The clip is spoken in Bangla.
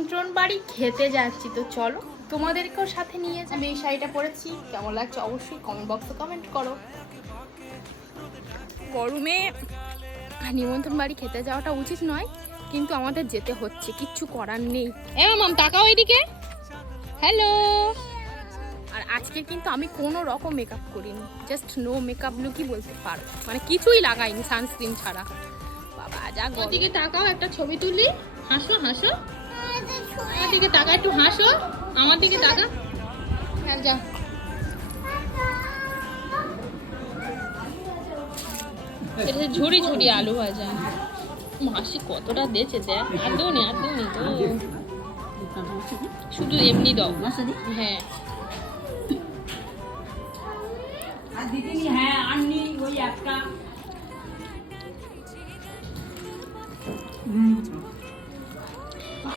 নিমন্ত্রণ বাড়ি খেতে যাচ্ছি, তো চলো তোমাদেরকেও সাথে নিয়ে যাই। আমি এই শাড়িটা পরেছি, কেমন লাগছে অবশ্যই কমেন্ট বক্সে কমেন্ট করো। গরমে নিমন্ত্রণ বাড়ি খেতে যাওয়াটা উচিত নয়, কিন্তু আমাদের যেতে হচ্ছে, কিচ্ছু করার নেই। মাম তাকাও এদিকে, হ্যালো। আর আজকে কিন্তু আমি কোনো রকম মেকআপ করিনি, জাস্ট নো মেকআপ লুকই বলতে পারো, মানে কিছুই লাগাইনি সানস্ক্রিন ছাড়া। বাবা যা গরম। ওদিকে তাকাও, একটা ছবি তুলি, হাসো হাসো, আমার দিকে তাকা, একটু হাসো, আমার দিকে তাকা। আর যা, এটা ঝুড়ি ঝুড়ি আলু ভাজা। মাসি কতটা দিয়েছে দেখ, আর দেওনি তো, শুধু এমনি দাও। হ্যাঁ হ্যাঁ আননি ওই একটা